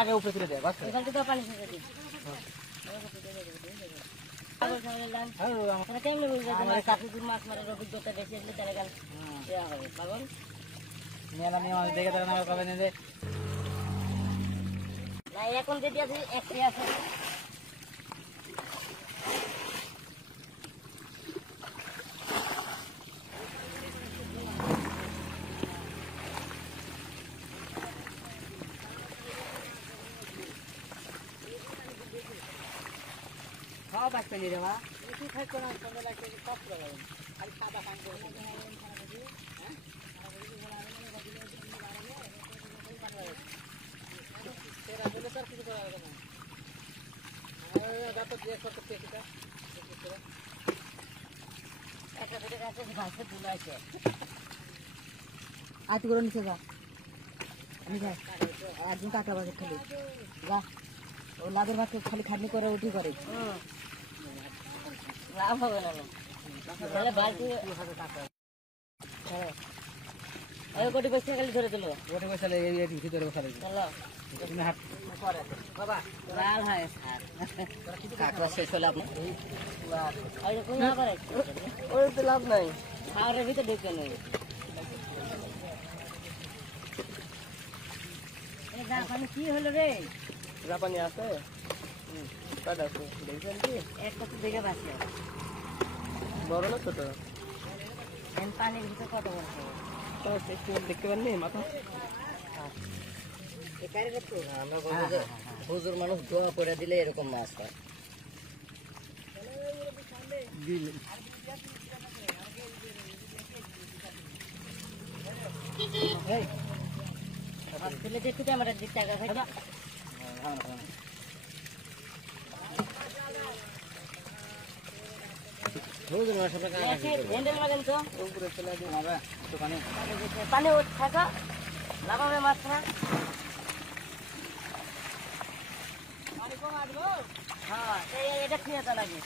আগে উপরে তুলে দেয় পানি মাছ মারার অভিজ্ঞতা বেশি আসলে তাহলে গেল হবে পাগল মেলা মেয়ে দেখে তারা না পাবেন না এখন যেটি আছে একটাই আছে খাওয়া বাঁচবে নি রে মা কি থাকতো না সন্ধ্যা লাগছে সব করে যাবেন আর সাদা পান করে আজ করে নিচে যা আমি যাই একদিন কাটা বাজার খালি যা ও লাভের ভাত খালি খাটনি করে উঠি করে লাভ হবে না বালতি কোটি পয়সা খালি ধরে দিল কোটি পয়সা ভিতরে বসা বাবা লাল হয় কাকড়া শেষ হলে আপনার ওই তো লাভ নাই খাওয়ার ভিতরে ঢুকে নেই জাপানি কি হলো রে জাপানি আছে কটা আছে দেখছেন কি একটা তো দেখে পাচ্ছে বড় না ছোট পানির ভিতরে কত বড় দেখতে পাননি মাথা হুজুর মানুষ দোয়া করে দিলে এরকম মাছ হয় দেখতে আমার দিক টাকা খাই পানি থাকা লাগাবে মাছ হ্যাঁ এটা খেয়ে লাগে